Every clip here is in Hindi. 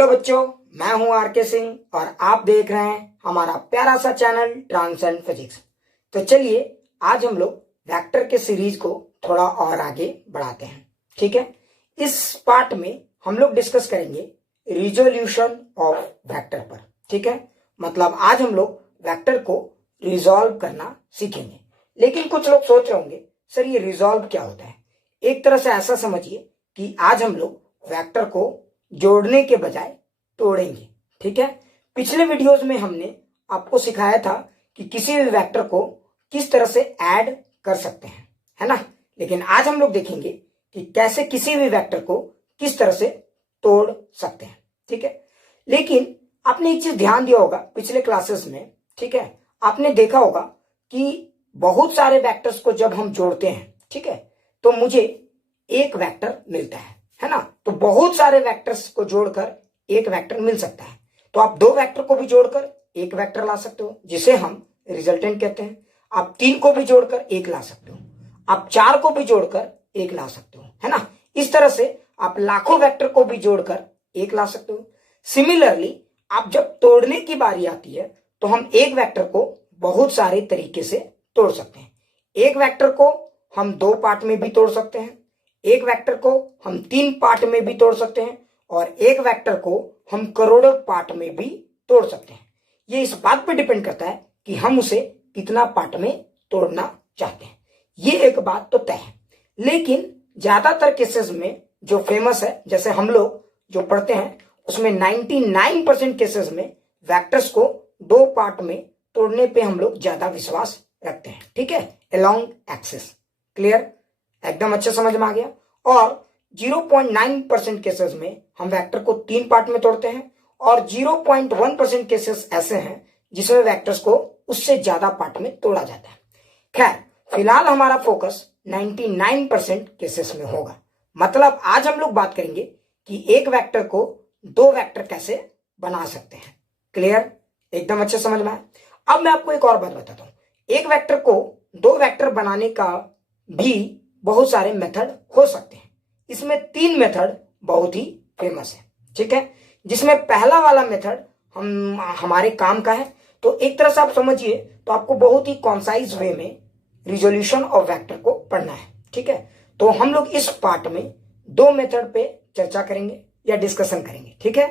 हेलो बच्चों, मैं हूं आर.के. सिंह और आप देख रहे हैं हमारा प्यारा सा चैनल ट्रांसेंड फिजिक्स। तो चलिए आज हम लोग वेक्टर के सीरीज को थोड़ा और आगे बढ़ाते हैं। ठीक है, इस पार्ट में हम लोग डिस्कस करेंगे रिजोल्यूशन ऑफ वेक्टर पर। ठीक है, मतलब आज हम लोग वेक्टर को रिजॉल्व करना सीखेंगे। लेकिन कुछ लोग सोच रहे होंगे सर ये रिजॉल्व क्या होता है। एक तरह से ऐसा समझिए कि आज हम लोग वेक्टर को जोड़ने के बजाय तोड़ेंगे। ठीक है, पिछले वीडियोस में हमने आपको सिखाया था कि किसी भी वेक्टर को किस तरह से ऐड कर सकते हैं, है ना। लेकिन आज हम लोग देखेंगे कि कैसे किसी भी वेक्टर को किस तरह से तोड़ सकते हैं। ठीक है, लेकिन आपने एक चीज ध्यान दिया होगा पिछले क्लासेस में। ठीक है, आपने देखा होगा कि बहुत सारे वेक्टर्स को जब हम जोड़ते हैं, ठीक है, तो मुझे एक वेक्टर मिलता है ना। तो बहुत सारे वेक्टर्स को जोड़कर एक वेक्टर मिल सकता है। तो आप दो वेक्टर को भी जोड़कर एक वेक्टर ला सकते हो जिसे हम रिजल्टेंट कहते हैं। आप तीन को भी जोड़कर एक ला सकते हो, आप चार को भी जोड़कर एक ला सकते हो, है ना। इस तरह से आप लाखों वेक्टर को भी जोड़कर एक ला सकते हो। सिमिलरली आप जब तोड़ने की बारी आती है तो हम एक वेक्टर को बहुत सारे तरीके से तोड़ सकते हैं। एक वेक्टर को हम दो पार्ट में भी तोड़ सकते हैं, एक वेक्टर को हम तीन पार्ट में भी तोड़ सकते हैं और एक वेक्टर को हम करोड़ों पार्ट में भी तोड़ सकते हैं। ये इस बात पर डिपेंड करता है कि हम उसे कितना पार्ट में तोड़ना चाहते हैं। ये एक बात तो तय है। लेकिन ज्यादातर केसेस में जो फेमस है, जैसे हम लोग जो पढ़ते हैं उसमें 99% केसेस में वेक्टर्स को दो पार्ट में तोड़ने पे हम लोग ज्यादा विश्वास रखते हैं। ठीक है, अलोंग एक्सिस। क्लियर, एकदम अच्छे समझ में आ गया। और 0.9% केसेस में हम वेक्टर को तीन पार्ट में तोड़ते हैं और 0.1% केसेस ऐसे हैं जिसमें वेक्टर्स को उससे ज्यादा पार्ट में तोड़ा जाता है। खैर, फिलहाल हमारा फोकस 99% केसेस में होगा। मतलब आज हम लोग बात करेंगे कि एक वेक्टर को दो वेक्टर कैसे बना सकते हैं। क्लियर, एकदम अच्छे समझ में आया। अब मैं आपको एक और बात बताता हूं। एक वेक्टर को दो वेक्टर बनाने का भी बहुत सारे मेथड हो सकते हैं। इसमें तीन मेथड बहुत ही फेमस है। ठीक है, जिसमें पहला वाला मेथड हमारे काम का है। तो एक तरह से आप समझिए तो आपको बहुत ही कॉन्साइज वे में रिजोल्यूशन ऑफ वेक्टर को पढ़ना है। ठीक है, तो हम लोग इस पार्ट में दो मेथड पे चर्चा करेंगे या डिस्कशन करेंगे। ठीक है,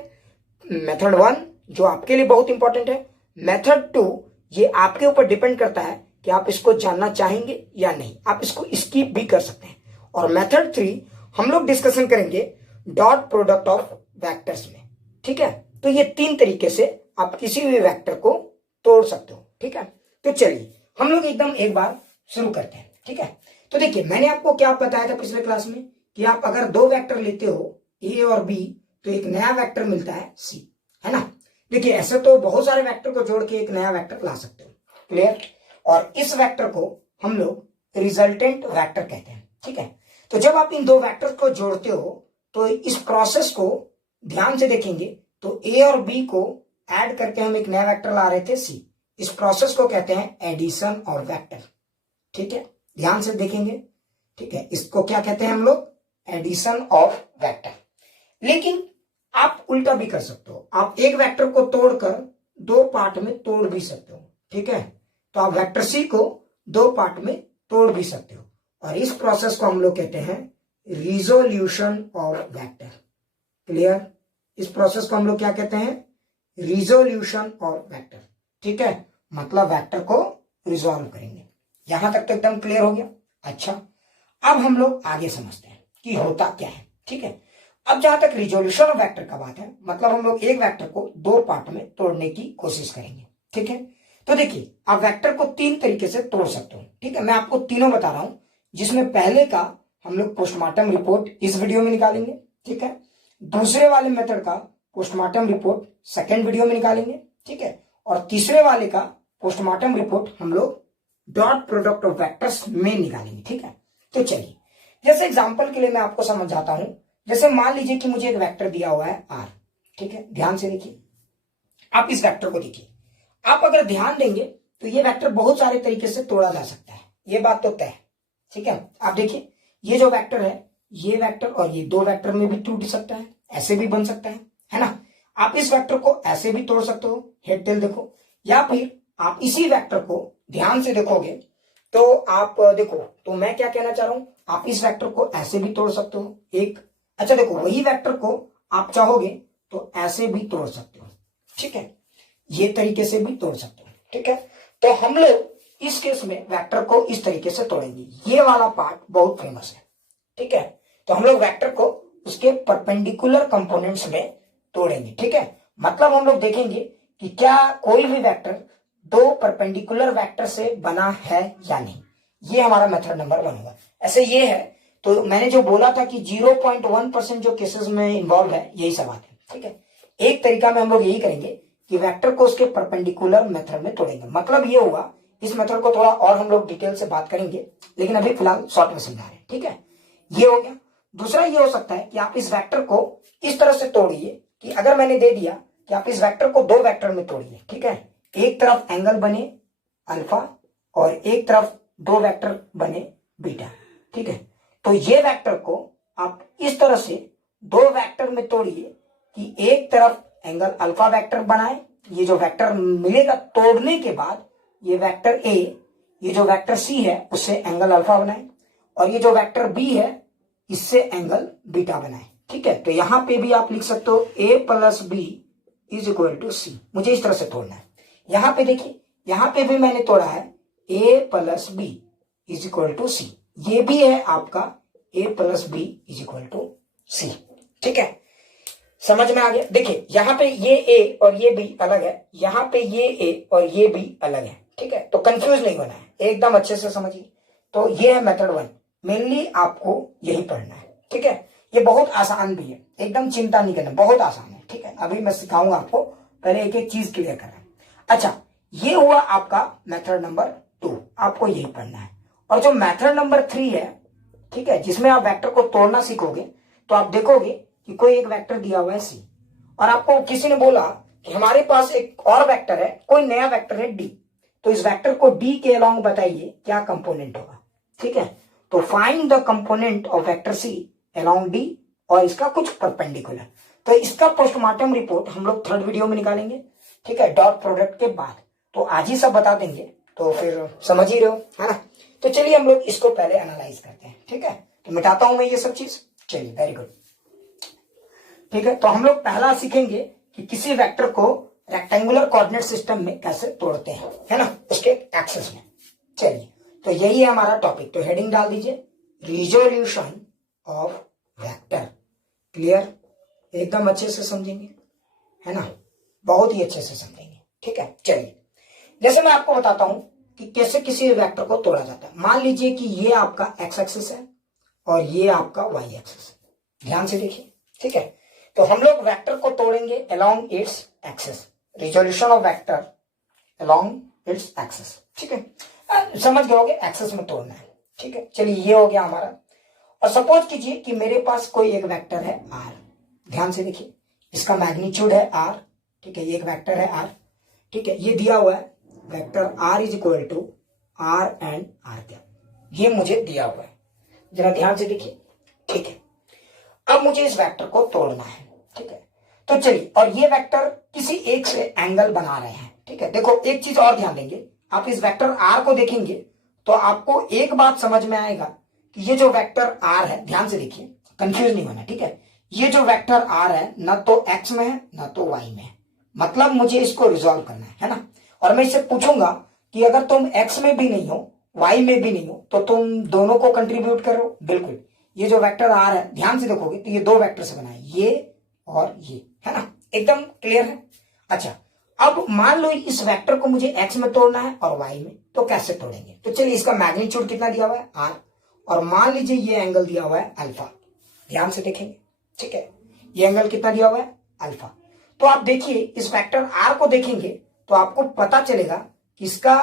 मेथड 1 जो आपके लिए बहुत इंपॉर्टेंट है, मेथड 2 ये आपके ऊपर डिपेंड करता है कि आप इसको जानना चाहेंगे या नहीं, आप इसको स्किप भी कर सकते हैं। और मेथड 3 हम लोग डिस्कशन करेंगे डॉट प्रोडक्ट ऑफ वेक्टर्स में। ठीक है, तो ये तीन तरीके से आप किसी भी वेक्टर को तोड़ सकते हो। ठीक है, तो चलिए हम लोग एकदम एक बार शुरू करते हैं। ठीक है, तो देखिए मैंने आपको क्या बताया था पिछले क्लास में कि आप अगर दो वेक्टर लेते हो ए और बी तो एक नया वेक्टर मिलता है सी, है ना। देखिए ऐसे तो बहुत सारे वेक्टर को जोड़ के एक नया वेक्टर ला सकते हो। क्लियर, और इस वेक्टर को हम लोग रिजल्टेंट वेक्टर कहते हैं। ठीक है, तो जब आप इन दो वेक्टर को जोड़ते हो तो इस प्रोसेस को ध्यान से देखेंगे तो ए और बी को ऐड करके हम एक नया वेक्टर ला रहे थे सी। इस प्रोसेस को कहते हैं एडिशन और वेक्टर। ठीक है, ध्यान से देखेंगे। ठीक है, इसको क्या कहते हैं हम लोग, एडिशन ऑफ वेक्टर। लेकिन आप उल्टा भी कर सकते हो, आप एक वेक्टर को तोड़कर दो पार्ट में तोड़ भी सकते हो। ठीक है, तो आप वेक्टर सी को दो पार्ट में तोड़ भी सकते हो और इस प्रोसेस को हम लोग कहते हैं रिजोल्यूशन ऑफ वेक्टर। क्लियर, इस प्रोसेस को हम लोग क्या कहते हैं, रिजोल्यूशन ऑफ वेक्टर। ठीक है, मतलब वेक्टर को रिजोल्व करेंगे। यहां तक तो एकदम क्लियर हो गया। अच्छा, अब हम लोग आगे समझते हैं कि होता क्या है। ठीक है, अब जहां तक रिजोल्यूशन ऑफ वेक्टर का बात है, मतलब हम लोग एक वेक्टर को दो पार्ट में तोड़ने की कोशिश करेंगे। ठीक है, तो देखिए आप वेक्टर को तीन तरीके से तोड़ सकते हो। ठीक है, मैं आपको तीनों बता रहा हूं, जिसमें पहले का हम लोग पोस्टमार्टम रिपोर्ट इस वीडियो में निकालेंगे। ठीक है, दूसरे वाले मेथड का पोस्टमार्टम रिपोर्ट सेकेंड वीडियो में निकालेंगे। ठीक है, और तीसरे वाले का पोस्टमार्टम रिपोर्ट हम लोग डॉट प्रोडक्ट ऑफ वेक्टर्स में निकालेंगे। ठीक है, तो चलिए जैसे एग्जांपल के लिए मैं आपको समझाता हूं। जैसे मान लीजिए कि मुझे एक वेक्टर दिया हुआ है आर। ठीक है, ध्यान से देखिए, आप इस वेक्टर को देखिए। आप अगर ध्यान देंगे तो ये वेक्टर बहुत सारे तरीके से तोड़ा जा सकता है, ये बात तो तय है। ठीक है, आप देखिए ये जो वेक्टर है, ये वेक्टर और ये दो वेक्टर में भी टूट सकता है, ऐसे भी बन सकता है ना। आप इस वेक्टर को ऐसे भी तोड़ सकते हो, हेड टेल देखो, या फिर आप इसी वेक्टर को ध्यान से देखोगे तो आप देखो, तो मैं क्या कहना चाह रहा हूं, आप इस वेक्टर को ऐसे भी तोड़ सकते हो एक, अच्छा देखो वही वेक्टर को आप चाहोगे तो ऐसे भी तोड़ सकते हो, ठीक है, ये तरीके से भी तोड़ सकते हो, ठीक है। तो हम लोग इस केस में वेक्टर को इस तरीके से तोड़ेंगे, ये वाला पार्ट बहुत फेमस है, ठीक है। तो हम लोग वेक्टर को उसके परपेंडिकुलर कंपोनेंट्स में तोड़ेंगे, ठीक है। मतलब हम लोग देखेंगे कि क्या कोई भी वेक्टर दो परपेंडिकुलर वेक्टर से बना है या नहीं, ये हमारा मेथड नंबर 1 होगा। ऐसे ये है, तो मैंने जो बोला था कि 0.1% जो केसेस में इन्वॉल्व है यही सब आते हैं, ठीक है। एक तरीका में हम लोग यही करेंगे कि वेक्टर को उसके परपेंडिकुलर मेथड में तोड़ेंगे। मतलब ये होगा, इस मेथड को थोड़ा और हम लोग डिटेल से बात करेंगे, लेकिन अभी फिलहाल शॉर्ट में समझा रहे हैं, ठीक है। ये हो गया। दूसरा ये हो सकता है कि आप इस वेक्टर को इस तरह से तोड़िए कि अगर मैंने दे दिया कि आप इस वेक्टर को दो वेक्टर में तोड़िए, ठीक है, एक तरफ एंगल बने अल्फा और एक तरफ दो वेक्टर बने बीटा, ठीक है। तो ये वेक्टर को आप इस तरह से दो वेक्टर में तोड़िए कि एक तरफ एंगल अल्फा वेक्टर बनाए, ये जो वेक्टर मिलेगा तोड़ने के बाद ये वेक्टर ए, ये जो वेक्टर सी है उससे एंगल अल्फा बनाए, और ये जो वेक्टर बी है इससे एंगल बीटा बनाए, ठीक है। तो यहां पे भी आप लिख सकते हो a plus B is equal to C, मुझे इस तरह से तोड़ना है। यहां पे देखिए, यहां पे भी मैंने तोड़ा है a plus B is equal to C, ये भी है आपका a plus B is equal to C, ठीक है। समझ में आ गया। देखिए यहां पे ये a और ये b अलग है, यहां पे ये a और ये b अलग है, ठीक है। तो कंफ्यूज नहीं होना है, एकदम अच्छे से समझिए। तो ये है मेथड 1, मेनली आपको यही पढ़ना है, ठीक है। ये बहुत आसान भी है, एकदम चिंता नहीं करना, बहुत आसान है, ठीक है। अभी मैं सिखाऊंगा आपको, पहले एक एक चीज क्लियर करना है। अच्छा, ये हुआ आपका मेथड नंबर 2, आपको यही पढ़ना है। और जो मेथड नंबर 3 है, ठीक है, जिसमें आप वेक्टर को तोड़ना सीखोगे, तो आप देखोगे कि कोई एक वेक्टर दिया हुआ है सी, और आपको किसी ने बोला कि हमारे पास एक और वेक्टर है, कोई नया वेक्टर है डी, तो इस वेक्टर को डी के अलोंग बताइए क्या कंपोनेंट होगा, ठीक है। तो find the component of vector C along D, और इसका कुछ परपेंडिकुलर। तो इसका पोस्टमार्टम रिपोर्ट हम लोग 3rd वीडियो में निकालेंगे, ठीक है, डॉट प्रोडक्ट के बाद। तो आज ही सब बता देंगे, तो फिर समझ ही रहे हो, है ना। तो चलिए हम लोग इसको पहले एनालाइज करते हैं, ठीक है। तो मिटाता हूं मैं ये सब चीज, चलिए वेरी गुड, ठीक है। तो हम लोग पहला सीखेंगे कि किसी वेक्टर को रेक्टेंगुलर कोऑर्डिनेट सिस्टम में कैसे तोड़ते हैं, है ना, उसके एक्सेस में। चलिए, तो यही है हमारा टॉपिक। तो हेडिंग डाल दीजिए, रिजोल्यूशन ऑफ वेक्टर। क्लियर, एकदम अच्छे से समझेंगे, है ना, बहुत ही अच्छे से समझेंगे, ठीक है। चलिए, जैसे मैं आपको बताता हूं कि कैसे किसी वेक्टर को तोड़ा जाता है। मान लीजिए कि ये आपका एक्स एक्सिस है और ये आपका वाई एक्सिस है, ध्यान से देखिए, ठीक है। तो हम लोग वेक्टर को तोड़ेंगे along its axis, resolution of vector along its axis, ठीक है। समझ गए होगे, एक्सिस में तोड़ना है, ठीक है। चलिए, ये हो गया हमारा। और सपोज कीजिए कि मेरे पास कोई एक वेक्टर है आर, ध्यान से देखिए, इसका मैग्नीट्यूड है आर, ठीक है, ये एक वेक्टर है आर, ठीक है। ये दिया हुआ है vector r is equal to r and r cap, ये मुझे दिया हुआ है, जरा ध्यान से देखिए, ठीक है। अब मुझे इस वेक्टर को तोड़ना है, ठीक है। तो चलिए, और ये वेक्टर किसी एक से एंगल बना रहे हैं, ठीक है। देखो एक चीज और ध्यान देंगे, आप इस वेक्टर आर को देखेंगे तो आपको एक बात समझ में आएगा कि ये जो वेक्टर आर है, ध्यान से देखिए, कंफ्यूज नहीं होना, ठीक है। ये जो वेक्टर आर है ना तो एक्स में है ना तो वाई में है, मतलब मुझे इसको रिजॉल्व करना है ना। और मैं इससे पूछूंगा कि अगर तुम एक्स में भी नहीं हो वाई में भी नहीं हो तो तुम दोनों को कंट्रीब्यूट करो, बिल्कुल। ये जो वेक्टर आर है, ध्यान से देखोगे तो ये दो वेक्टर से बना है, ये और ये, है ना, एकदम क्लियर है। अच्छा, अब मान लो इस वेक्टर को मुझे एक्स में तोड़ना है और वाई में, तो कैसे तोड़ेंगे। तो चलिए, इसका मैग्नीट्यूड कितना दिया हुआ है आर, और मान लीजिए ये एंगल दिया हुआ है अल्फा, ध्यान से देखेंगे, ठीक है। ये एंगल कितना दिया हुआ है अल्फा। तो आप देखिए, इस वेक्टर आर को देखेंगे तो आपको पता चलेगा कि इसका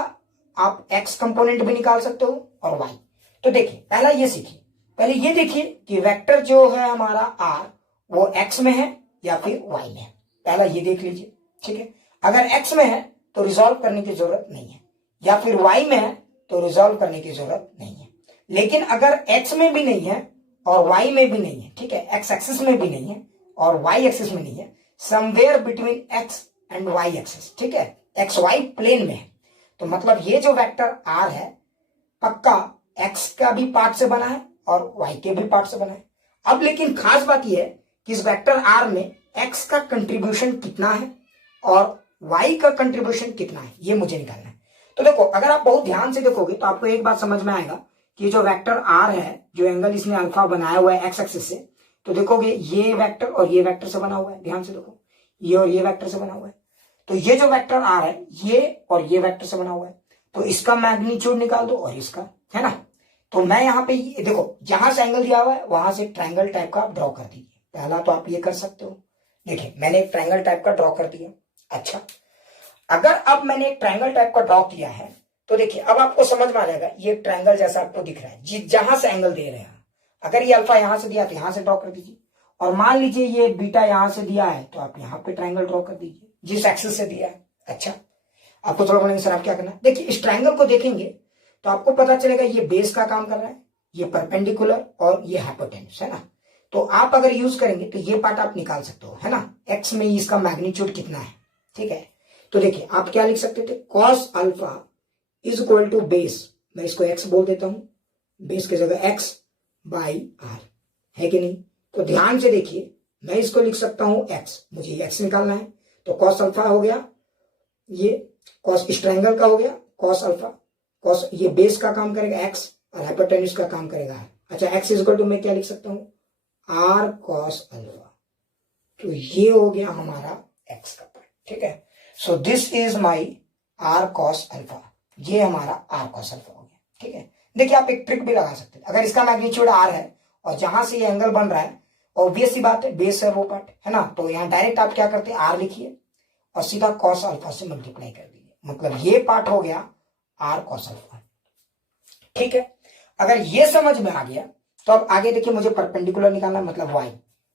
आप एक्स कंपोनेंट भी निकाल सकते हो और वाई। तो देखिए, पहला ये सीखिए, पहले ये देखिए कि वेक्टर जो है हमारा आर, वो एक्स में है या फिर वाई में है, पहला ये देख लीजिए, ठीक है। अगर एक्स में है तो रिजॉल्व करने की जरूरत नहीं है, या फिर वाई में है तो रिजॉल्व करने की जरूरत नहीं है। लेकिन अगर एक्स में भी नहीं है और वाई में भी नहीं है, ठीक है, एक्स एक्सिस में भी नहीं है और वाई एक्सिस में नहीं है, somewhere between x and y axis, ठीक है, एक्स वाई प्लेन में है। तो मतलब ये जो वेक्टर आर है पक्का एक्स का भी पार्ट से बना है और वाई के भी पार्ट से बना है। अब लेकिन खास बात यह है कि इस वेक्टर आर में एक्स का कंट्रीब्यूशन कितना है और वाई का कंट्रीब्यूशन कितना है, ये मुझे निकालना है। तो देखो, अगर आप बहुत ध्यान से देखोगे तो आपको एक बात समझ में आएगा कि जो वेक्टर आर है, जो एंगल इसने अल्फा बनाया हुआ है एक्स एक्सिस से, तो देखोगे ये वेक्टर और ये वेक्टर से बना हुआ है, ध्यान से देखो, ये और ये वेक्टर से बना हुआ है। तो ये जो वेक्टर आर है ये और ये वेक्टर से बना हुआ है, तो इसका मैग्नीट्यूड निकाल दो और इसका, है ना। तो मैं यहाँ पे देखो, जहां से एंगल दिया हुआ है वहां से ट्रायंगल टाइप का ड्रॉ कर दीजिए। पहला तो आप ये कर सकते हो, देखिए मैंने एक ट्रायंगल टाइप का ड्रॉ कर दिया। अच्छा, अगर अब मैंने एक ट्रायंगल टाइप का ड्रॉ किया है तो देखिए अब आपको समझ में आ जाएगा, ये ट्रायंगल जैसा आपको दिख रहा है जहां से एंगल दे रहे हैं। अगर ये अल्फा यहां से दिया तो यहां से ड्रॉ कर दीजिए, और मान लीजिए ये बीटा यहां से दिया है तो आप यहां पे ट्रायंगल ड्रॉ कर दीजिए जिस एक्सिस से दिया है। अच्छा, आपको थोड़ा बोलेंगे सर आप क्या करना है, देखिए इस ट्रायंगल को देखेंगे तो आपको पता चलेगा ये बेस का काम कर रहा है, ये परपेंडिकुलर और ये हाइपोटेन्यूज, है ना। तो आप अगर यूज करेंगे तो ये पार्ट आप निकाल सकते हो, है ना, एक्स में इसका मैग्नीट्यूड कितना है, ठीक है। तो देखिए आप क्या लिख सकते थे, cos alpha is equal to base, मैं इसको एक्स बोल देता हूं, बेस की जगह एक्स बाई आर, है कि नहीं। तो ध्यान से देखिए, मैं इसको लिख सकता हूं एक्स, मुझे एक्स निकालना है, तो कॉस अल्फा हो गया, ये कॉस इस ट्रायंगल का हो गया कॉस अल्फा, कॉस ये बेस का काम करेगा एक्स और हाइपोटेन्यूज का काम करेगा आर। अच्छा, एक्स इज इक्वल टू मैं क्या लिख सकता हूं, आर कॉस अल्फा, तो ये हो गया हमारा एक्स का पार्ट, ठीक है। So this is my r cos alpha, ये हमारा आर कॉस अल्फा हो गया, ठीक है। देखिए आप एक ट्रिक भी लगा सकते हैं, अगर इसका मैग्नीट्यूड आर है और जहां से ये एंगल बन रहा है, ऑब्वियस सी बात है बेस है वो पार्ट, है ना, तो यहां डायरेक्ट आप क्या करते हैं, आर लिखिए और सीधा कॉस अल्फा से मल्टीप्लाई कर दीजिए, मतलब ये पार्ट हो गया आर कॉस अल्फा, ठीक है। अगर ये समझ में आ गया तो अब आगे देखिए, मुझे परपेंडिकुलर निकालना है, मतलब वाई,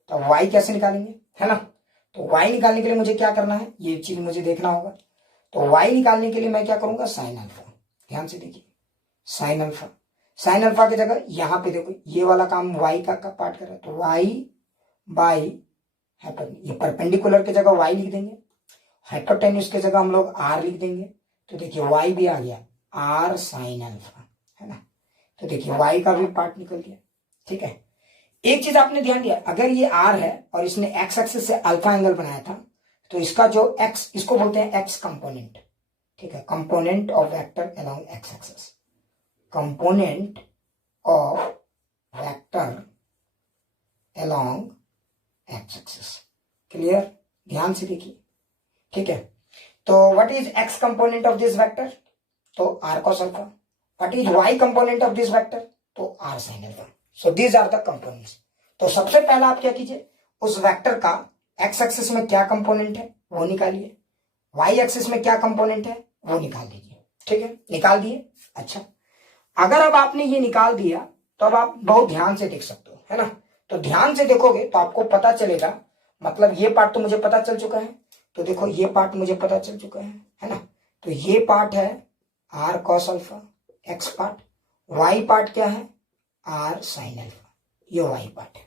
तो वाई कैसे निकालेंगे, है ना। तो वाई निकालने के लिए मुझे क्या करना है, ये चीज मुझे देखना होगा। तो वाई निकालने के लिए मैं क्या करूंगा, साइन अल्फा, ध्यान से देखिए, साइन अल्फा, साइन अल्फा की जगह यहां पे देखो ये वाला काम वाई का पार्ट कर रहा है, तो वाई बाई ये परपेंडिकुलर की जगह वाई लिख देंगे, हाइपोटेन्यूज की जगह हम लोग आर लिख देंगे, तो देखिए वाई भी आ गया आर साइन अल्फा, है ना। तो देखिए वाई का भी पार्ट निकल गया, ठीक है। एक चीज आपने ध्यान दिया, अगर ये आर है और इसने एक्स एक्सिस से अल्फा एंगल बनाया था, तो इसका जो एक्स, इसको बोलते हैं एक्स कंपोनेंट, ठीक है, component of vector along X axis, component of vector along X axis, clear, ध्यान से देखिए, ठीक है। तो what is X component of this vector, तो R cos alpha, what is Y component of this vector, तो R sine alpha. So these are the components. तो सबसे पहला आप क्या कीजिए, उस वेक्टर का एक्स एक्सिस में क्या कंपोनेंट है वो निकालिए, वाई एक्सिस में क्या कंपोनेंट है वो निकाल दीजिए, ठीक है, निकाल दिए। अच्छा, अगर अब आपने ये निकाल दिया तो अब आप बहुत ध्यान से देख सकते हो, है ना। तो ध्यान से देखोगे तो आपको पता चलेगा, मतलब ये पार्ट तो मुझे पता चल चुका है, तो देखो ये पार्ट मुझे पता चल चुका है ना। तो ये पार्ट है r cos alpha x part, y part क्या है आर साइन अल्फा, ये वाई पार्ट है,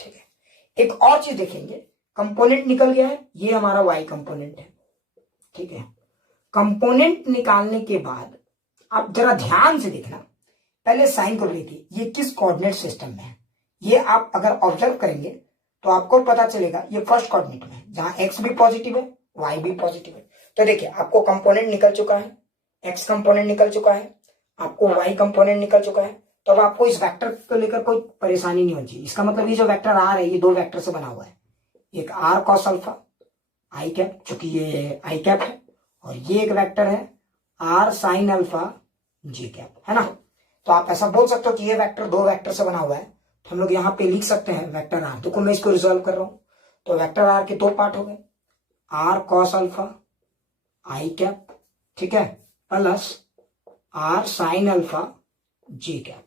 ठीक है। एक और चीज देखेंगे, कंपोनेंट निकल गया है, ये हमारा वाई कंपोनेंट है, ठीक है। कंपोनेंट निकालने के बाद आप जरा ध्यान से देखना, पहले साइन को देखिए ये किस कोऑर्डिनेट सिस्टम में है, ये आप अगर ऑब्जर्व करेंगे तो आपको पता चलेगा ये फर्स्ट कोऑर्डिनेट में है, जहां एक्स भी पॉजिटिव है वाई भी पॉजिटिव है। तो देखिए आपको कंपोनेंट निकल चुका है, एक्स कंपोनेंट निकल चुका है, आपको वाई कंपोनेंट निकल चुका है, तो अब आपको इस वेक्टर को लेकर कोई परेशानी नहीं होनी चाहिए। इसका मतलब ये जो वेक्टर आर है ये दो वेक्टर से बना हुआ है, एक r cos alpha i cap, चूंकि ये आई कैप है, और ये एक वेक्टर है r sine alpha j cap, है ना। तो आप ऐसा बोल सकते हो कि ये वेक्टर दो वेक्टर से बना हुआ है, तो हम लोग यहाँ पे लिख सकते हैं वेक्टर आर। देखो मैं इसको रिजॉल्व कर रहा हूं, तो वेक्टर आर के दो पार्ट हो गए, r cos alpha i cap, ठीक है, plus r sine alpha j cap.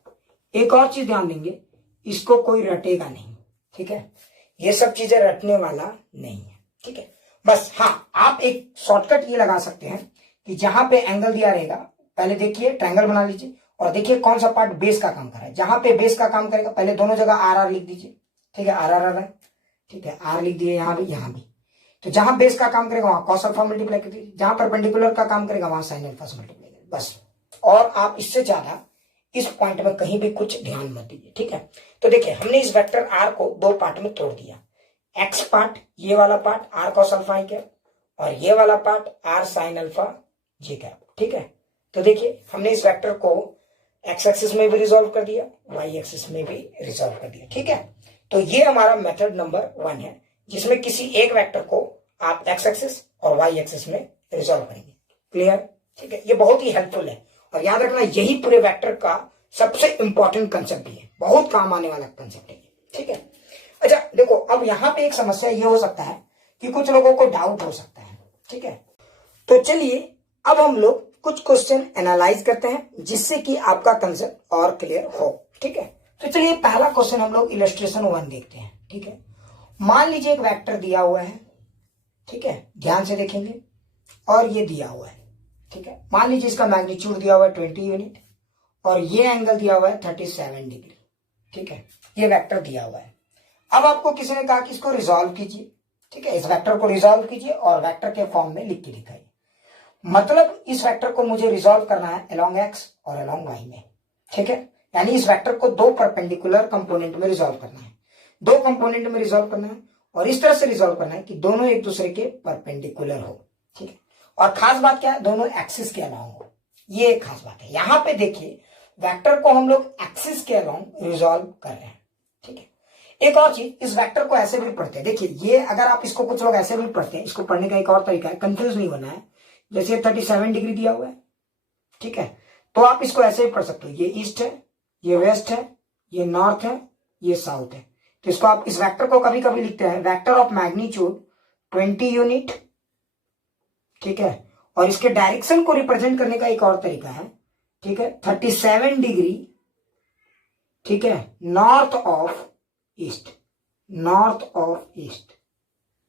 एक और चीज ध्यान देंगे, इसको कोई रटेगा नहीं, ठीक है, ये सब चीजें रटने वाला नहीं है, ठीक है। बस हाँ, आप एक शॉर्टकट ये लगा सकते हैं कि जहां पे एंगल दिया रहेगा, पहले देखिए ट्रायंगल बना लीजिए और देखिए कौन सा पार्ट बेस का काम कर रहा है, जहां पे बेस का काम करेगा पहले दोनों जगह आर आर लिख दीजिए, ठीक है, आर आर आर है, ठीक है, आर लिख दिए यहां भी, तो जहां बेस का काम करेगा वहां कॉस अल्फा मल्टीप्लाई कर दीजिए, जहां परपेंडिकुलर का काम करेगा वहां साइन अल्फा से मल्टीप्लाई करिए, बस। और आप इससे ज्यादा इस पॉइंट में कहीं भी कुछ ध्यान मत दीजिए, ठीक है। तो देखिए हमने इस वेक्टर आर को दो पार्ट में तोड़ दिया, एक्स पार्ट ये वाला part r cos alpha i cap, और ये वाला part r sine alpha j cap, ठीक है। तो देखिए हमने इस वेक्टर को एक्स एक्सिस में भी रिजॉल्व कर दिया, वाई एक्सिस में भी रिजॉल्व कर दिया, ठीक है। तो ये हमारा मेथड नंबर 1 है, जिसमें किसी एक वेक्टर को आप एक्स एक्सिस और वाई एक्सिस में रिजॉल्व करेंगे। क्लियर, ठीक है। ये बहुत ही हेल्पफुल है, और याद रखना यही पूरे वेक्टर का सबसे इंपॉर्टेंट कंसेप्ट भी है, बहुत काम आने वाला कंसेप्ट है, ठीक है। अच्छा देखो, अब यहां पे एक समस्या ये हो सकता है कि कुछ लोगों को डाउट हो सकता है, ठीक है। तो चलिए अब हम लोग कुछ क्वेश्चन एनालाइज करते हैं, जिससे कि आपका कंसेप्ट और क्लियर हो, ठीक है। तो चलिए पहला क्वेश्चन हम लोग इलस्ट्रेशन 1 देखते हैं, ठीक है। मान लीजिए एक वेक्टर दिया हुआ है, ठीक है, ध्यान से देखेंगे, और ये दिया हुआ है, ठीक है। मान लीजिए इसका मैग्नीट्यूड दिया हुआ है 20 यूनिट, और ये एंगल दिया हुआ है 37 डिग्री, ठीक है। ये वेक्टर दिया हुआ है। अब आपको किसी ने कहा कि इसको रिजॉल्व कीजिए, ठीक है, इस वेक्टर को रिजॉल्व कीजिए और वेक्टर के फॉर्म में लिख के दिखाइए। मतलब इस वेक्टर को मुझे रिजॉल्व करना है अलोंग एक्स और अलोंग वाई में, ठीक है। यानी इस वेक्टर को दो परपेंडिकुलर कंपोनेंट में रिजॉल्व करना है, दो कंपोनेंट में रिजॉल्व करना है, और इस तरह से रिजॉल्व करना है कि दोनों एक दूसरे के परपेंडिकुलर हो, ठीक है। और खास बात क्या है, दोनों एक्सिस के अलोंग हो, ये एक खास बात है। यहां पे देखिए वेक्टर को हम लोग एक्सिस के अलोंग रिजॉल्व कर रहे हैं, ठीक है। एक और चीज, इस वेक्टर को ऐसे भी पढ़ते हैं, देखिए ये अगर आप इसको, कुछ लोग ऐसे भी पढ़ते हैं, इसको पढ़ने का एक और तरीका है, कंफ्यूज नहीं होना है। जैसे 37 डिग्री दिया हुआ है, ठीक है, तो आप इसको ऐसे भी पढ़ सकते हो, ये ईस्ट है, ये वेस्ट है, ये नॉर्थ है, ये साउथ है। तो इसको आप, इस वेक्टर को कभी कभी लिखते हैं वेक्टर ऑफ मैग्नीट्यूड 20 यूनिट, ठीक है। और इसके डायरेक्शन को रिप्रेजेंट करने का एक और तरीका है, ठीक है, 37 डिग्री, ठीक है, north of east, north of east.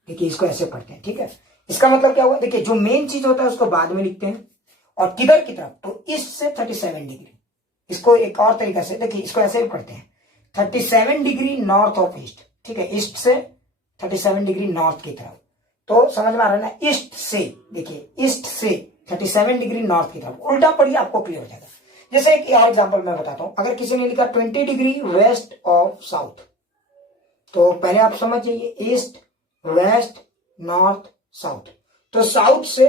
देखिए इसको ऐसे पढ़ते हैं, ठीक है। इसका मतलब क्या हुआ, देखिए जो मेन चीज होता है उसको बाद में लिखते हैं, और किधर की तरफ, तो ईस्ट से 37 डिग्री। इसको एक और तरीका से देखिए, इसको ऐसे भी पढ़ते हैं 37 डिग्री नॉर्थ ऑफ ईस्ट, ठीक है, ईस्ट से 37 डिग्री नॉर्थ की तरफ। तो समझ में आ रहा है ना, ईस्ट से, देखिए ईस्ट से 37 डिग्री नॉर्थ की तरफ, उल्टा पढ़िए आपको क्लियर हो जाएगा। जैसे एक और एग्जांपल मैं बताता हूं, अगर किसी ने लिखा 20 डिग्री वेस्ट ऑफ साउथ, तो पहले आप समझ जाइए, ईस्ट वेस्ट नॉर्थ साउथ। तो साउथ से,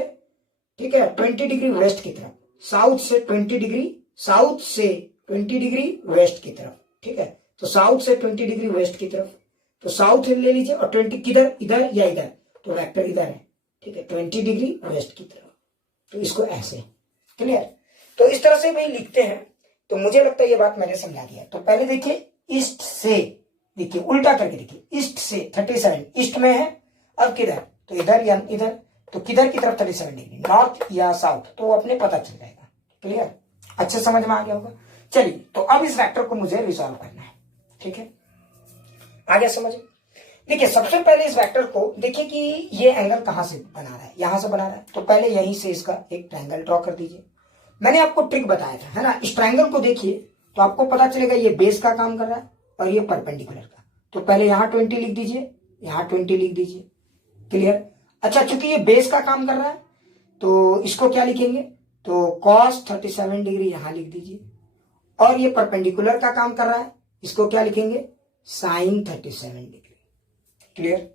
ठीक है, 20 डिग्री वेस्ट की तरफ, साउथ से 20 डिग्री, साउथ से 20 डिग्री वेस्ट की तरफ, ठीक है। तो साउथ से 20 डिग्री वेस्ट की तरफ, तो साउथ ले लीजिए, और 20 किधर, इधर या इधर, तो वेक्टर इधर है, ठीक है, 20 डिग्री वेस्ट की तरफ। तो इसको ऐसे, क्लियर। तो इस तरह से भाई लिखते हैं। तो मुझे लगता है ये बात मैंने समझा दिया। तो पहले देखिए ईस्ट से, देखिए उल्टा करके देखिए, ईस्ट से 37 ईस्ट में है, अब किधर, तो इधर या इधर, तो किधर की तरफ 37 डिग्री, नॉर्थ या साउथ, तो अपने पता चल जाएगा। क्लियर, अच्छे समझ में आ गया होगा। चलिए तो अब इस वेक्टर को मुझे रिजॉल्व करना है, ठीक है, आ गया समझ। देखिए सबसे पहले इस वेक्टर को देखिए कि ये एंगल कहां से बना रहा है, यहां से बना रहा है, तो पहले यहीं से इसका एक ट्रायंगल ड्रॉ कर दीजिए। मैंने आपको ट्रिक बताया था, है ना, इस ट्रायंगल को देखिए तो आपको पता चलेगा ये बेस का काम कर रहा है और ये परपेंडिकुलर का। तो पहले यहां 20 लिख दीजिए, यहां 20 लिख दीजिए, क्लियर। अच्छा चूंकि ये बेस का काम कर रहा है तो इसको क्या लिखेंगे, तो cos 37 डिग्री यहां लिख दीजिए, और ये परपेंडिकुलर का काम कर रहा है, इसको क्या लिखेंगे, sin 37 डिग्री। क्लियर,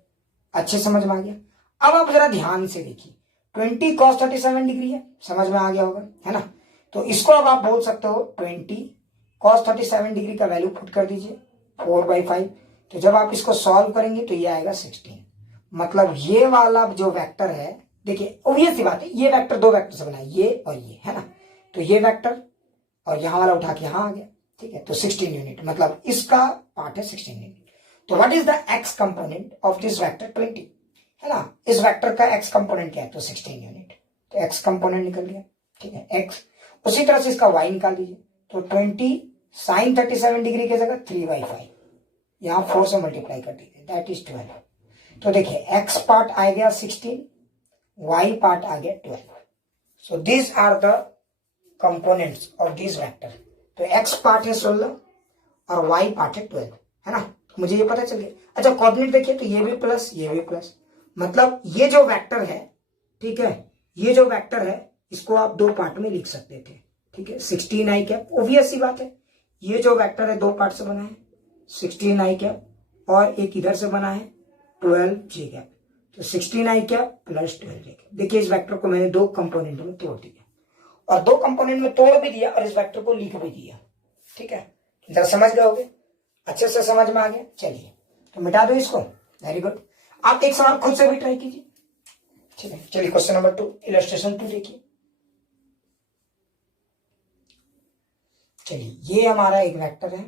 अच्छे समझ में आ गया। अब आप जरा ध्यान से देखिए, 20 cos 37 डिग्री है, समझ में आ गया होगा, है ना। तो इसको अब आप बोल सकते हो 20 cos 37 डिग्री का वैल्यू पुट कर दीजिए 4/5। तो जब आप इसको सॉल्व करेंगे तो ये आएगा 16। मतलब ये वाला जो वेक्टर है, देखिए ऑब्वियस सी बात है, ये वेक्टर दो वेक्टर से बना है, ये और ये, है ना। तो ये वेक्टर और यहां वाला उठा के यहां आ गया, ठीक है। तो 16 यूनिट, मतलब इसका पार्ट है 16 यूनिट। तो what is the x component of this vector 20, है ना। इस वेक्टर का एक्स कंपोनेंट क्या है, तो 16 यूनिट। तो एक्स कंपोनेंट निकल गया, ठीक है, एक्स। उसी तरह से इसका वाई निकाल दीजिए, तो 20 sin 37 डिग्री की जगह 3/5, यहां 4 से मल्टीप्लाई कर दीजिए, दैट इज 12। तो देखिए एक्स पार्ट आ गया 16, वाई पार्ट आ गया 12। So these are the components of this vector. तो एक्स पार्ट है 16 और वाई पार्ट है 12, है ना। मुझे ये पता चल गया। अच्छा कोऑर्डिनेट देखिए, तो ये भी प्लस, ये भी प्लस, मतलब ये जो वेक्टर है, ठीक है, ये जो वेक्टर है इसको आप दो पार्ट में लिख सकते थे, ठीक है। 16 आई कैप, ऑब्वियस सी बात है, ये जो वेक्टर है दो पार्ट से बना है, 16 आई कैप और एक इधर से बना है 12 जे कैप। तो 16 आई कैप प्लस 12 जे कैप। देखिए इस वेक्टर को मैंने दो कंपोनेंट में तोड़ दिया, और दो कंपोनेंट में तोड़ भी दिया और इस वेक्टर को लिख भी दिया, ठीक है। जरा समझ गए होगे, अच्छे से समझ में आ गया। चलिए तो मिटा दो इसको, वेरी गुड। आप एक सवाल खुद से भी ट्राई कीजिए, ठीक है। चलिए क्वेश्चन नंबर 2, इलस्ट्रेशन 2 देखिए। चलिए ये हमारा एक वेक्टर है,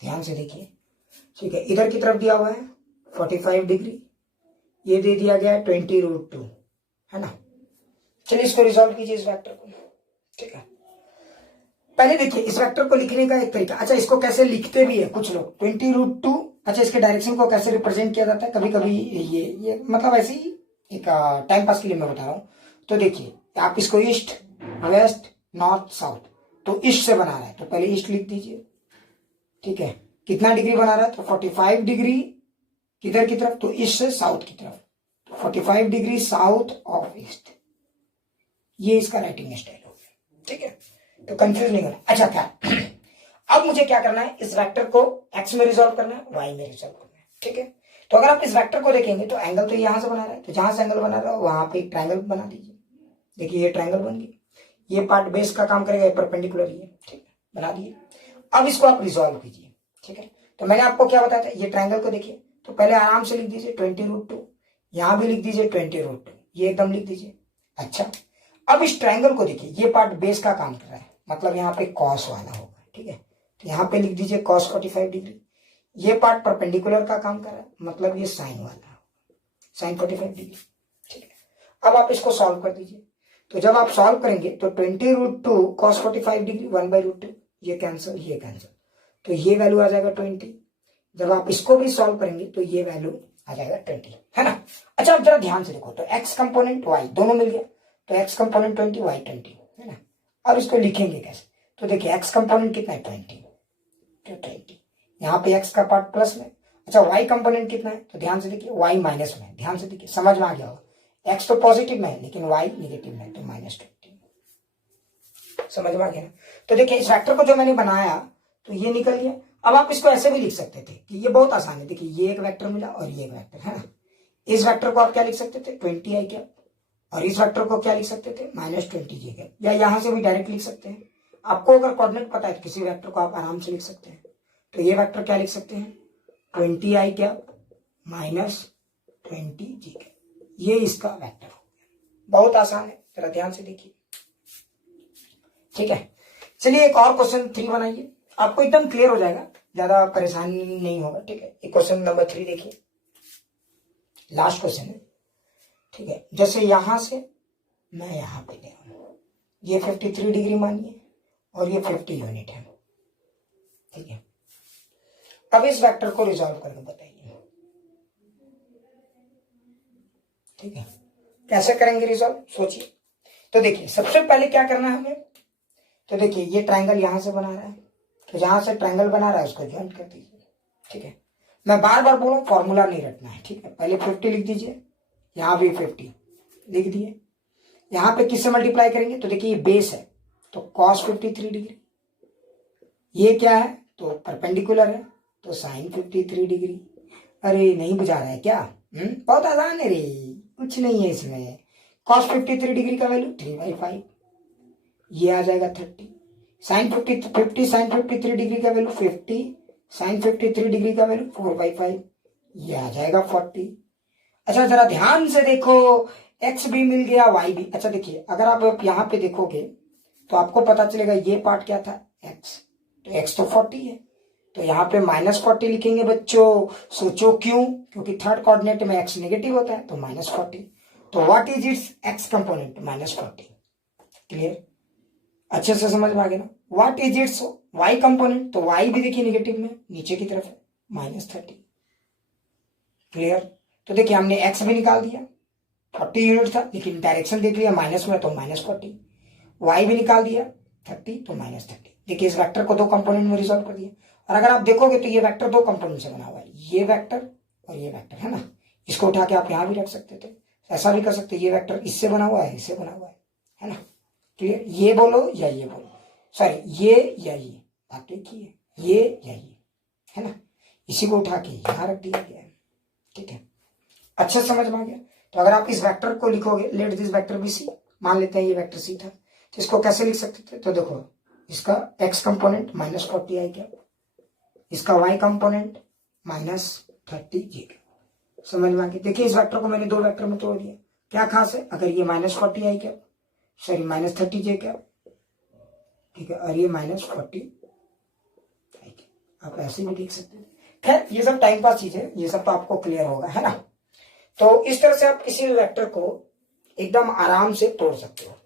ध्यान से देखिए, ठीक है। इधर की तरफ दिया हुआ है 45 डिग्री, ये दे दिया गया है 20√2, है ना। चलिए इसको रिजॉल्व कीजिए इस वेक्टर को, ठीक है। पहले देखिए इस वेक्टर को लिखने का एक तरीका, अच्छा इसको कैसे लिखते भी है कुछ लोग, 20√2। अच्छा इसके डायरेक्शन को कैसे रिप्रेजेंट किया जाता है, कभी कभी ये मतलब ऐसे ही एक टाइम पास के लिए मैं बता रहा हूँ। तो देखिए आप इसको ईस्ट, वेस्ट, नॉर्थ, साउथ, तो ईस्ट से बना रहा है तो पहले ईस्ट लिख दीजिए, ठीक है। कितना डिग्री बना रहा है, तो 45 डिग्री किधर की तरफ, तो ईस्ट से साउथ की तरफ, तो 45 डिग्री साउथ ऑफ ईस्ट, ये इसका राइटिंग स्टाइल हो गया, ठीक है। तो कंफ्यूज नहीं होना। अच्छा क्या अब मुझे क्या करना है, इस वेक्टर को एक्स में रिजॉल्व करना है, वाई में रिजॉल्व करना है, ठीक है। तो अगर आप इस वेक्टर को देखेंगे तो एंगल तो यहां से बना रहा है, तो जहां से एंगल बना रहा है वहां पे एक ट्रायंगल बना दीजिए। देखिए ये ट्रायंगल बन गया, ये पार्ट बेस का काम करेगा, परपेंडिकुलर ही है, ठीक है, बना दिए। अब इसको आप रिजॉल्व कीजिए, ठीक है। तो मैंने आपको क्या बताया था, ये ट्रायंगल को देखिए, तो पहले आराम से लिख दीजिए 20√2, यहां भी लिख दीजिए 20√2, ये एकदम लिख दीजिए। अच्छा अब इस ट्रायंगल को देखिए, ये पार्ट बेस का काम कर रहा है, मतलब यहाँ पे कॉस वाला होगा, ठीक है। तो यहाँ पे लिख दीजिए cos 45 डिग्री, ये पार्ट परपेंडिकुलर का काम कर रहा है, मतलब ये साइन वाला, साइन 45 डिग्री, ठीक है। अब आप इसको सॉल्व कर दीजिए, तो जब आप सॉल्व करेंगे तो 20√2 cos 45 डिग्री 1/√2, ये कैंसिल, ये कैंसिल, तो ये वैल्यू आ जाएगा 20। जब आप इसको भी सॉल्व करेंगे तो ये वैल्यू आ जाएगा 20, है ना। अच्छा अब जरा ध्यान से देखो, तो x कंपोनेंट y दोनों मिल गया, तो x कंपोनेंट 20, y 20, है ना। अब इसको लिखेंगे कैसे, तो देखिए x कंपोनेंट कितना है 20, तो 20, यहाँ पे x का पार्ट प्लस में। अच्छा y कंपोनेंट कितना है, तो ध्यान से देखिए y माइनस में, ध्यान से देखिए, समझ में आ गया होगा। x तो पॉजिटिव में है लेकिन y निगेटिव में है, तो -20, समझ में आ गया ना। तो देखिए इस वेक्टर को जो मैंने बनाया तो ये निकल गया। अब आप इसको ऐसे भी लिख सकते थे कि ये बहुत आसान है, देखिए ये एक वेक्टर मिला और ये एक वेक्टर, है ना। इस वेक्टर को आप क्या लिख सकते थे 20 आई कैप, और इस वेक्टर को क्या लिख सकते थे -20 जे कैप, या यहां से भी डायरेक्ट लिख सकते हैं। आपको अगर कोऑर्डिनेट पता है तो किसी वेक्टर को आप आराम से लिख सकते हैं। तो ये वेक्टर क्या लिख सकते हैं 20 आई कैप -20 जे कैप, ये इसका वेक्टर हो गया। बहुत आसान है, जरा ध्यान से देखिए, ठीक है। चलिए एक और क्वेश्चन 3 बनाइए, आपको एकदम क्लियर हो जाएगा, ज्यादा परेशानी नहीं होगा, ठीक है। एक क्वेश्चन नंबर 3 देखिए, लास्ट क्वेश्चन है, ठीक है। जैसे यहां से मैं यहां पे ले आऊं, ये 53 डिग्री मानिए और ये 50 यूनिट है, ठीक है। अब इस वेक्टर को रिजॉल्व करके बताइए, ठीक है। कैसे करेंगे रिजॉल्व, सोचिए। तो देखिए सबसे पहले क्या करना है हमें, तो देखिए ये ट्रायंगल यहां से बना रहा है, तो जहां से ट्रायंगल बना रहा है उसको ज्वाइंट कर दीजिए, ठीक है। मैं बार बार बोलूं फॉर्मूला नहीं रटना है, ठीक है। पहले 50 लिख दीजिए, यहां भी 50 लिख दिए, यहां पे किससे मल्टीप्लाई करेंगे, तो देखिए ये बेस है तो cos 53 डिग्री, ये क्या है तो परपेंडिकुलर है तो sin 53 डिग्री। अरे नहीं बुझा रहा है क्या, बहुत आसान है रे, कुछ नहीं है इसमें। cos 53 डिग्री का वैल्यू 3/5, ये आ जाएगा 30। sin 53 डिग्री का वैल्यू 50, sin 53 डिग्री का वैल्यू 4/5, ये आ जाएगा 40। अच्छा जरा ध्यान से देखो, x भी मिल गया y भी। अच्छा देखिए अगर आप यहाँ पे देखोगे तो आपको पता चलेगा ये पार्ट क्या था x, तो x तो 40 है, तो यहाँ पे -40 लिखेंगे बच्चों। सोचो क्यों, क्योंकि थर्ड कोऑर्डिनेट में x नेगेटिव होता है तो -40, तो what is it's x component -40। Clear, अच्छे से समझ में आ गया ना। What is it's y component, तो y भी देखिए निगेटिव में नीचे की तरफ है -30। क्लियर, तो देखिए हमने x भी निकाल दिया, 40 यूनिट था लेकिन डायरेक्शन देख लिया माइनस में तो -40, y भी निकाल दिया 30 तो -30। देखिए इस वेक्टर को दो कंपोनेंट में रिजॉल्व कर दिया। और अगर आप देखोगे तो ये वेक्टर दो कंपोनेंट से बना हुआ है, ये वेक्टर और ये वेक्टर, है ना। इसको उठा के आप यहाँ भी रख सकते थे, ऐसा भी कर सकते, ये वेक्टर इससे बना हुआ है, इससे बना हुआ है ना। क्लियर, ये बोलो या ये बोलो, सॉरी ये या ये, बात तो एक ही है, ये या ये, है ना। इसी को उठा के यहाँ रख दिया गया है, ठीक है, अच्छे समझ में आ गया। तो अगर आप इस वेक्टर को लिखोगे, let this vector be C, मान लेते हैं ये वेक्टर सी था, तो इसको कैसे लिख सकते थे, तो देखो इसका x कंपोनेंट -40 आई क्या, इसका y कंपोनेंट -30j, समझ में आ गया। देखिए इस वेक्टर को मैंने दो वेक्टर में तोड़ दिया, क्या खास है, अगर ये -40 आई क्या, सॉरी -30j क्या, ठीक है, और ये -40 आई क्या, आप ऐसे भी देख सकते हैं। खैर ये सब टाइम पास चीज है, ये सब तो आपको क्लियर होगा, है ना। तो इस तरह से आप किसी भी वेक्टर को एकदम आराम से तोड़ सकते हो।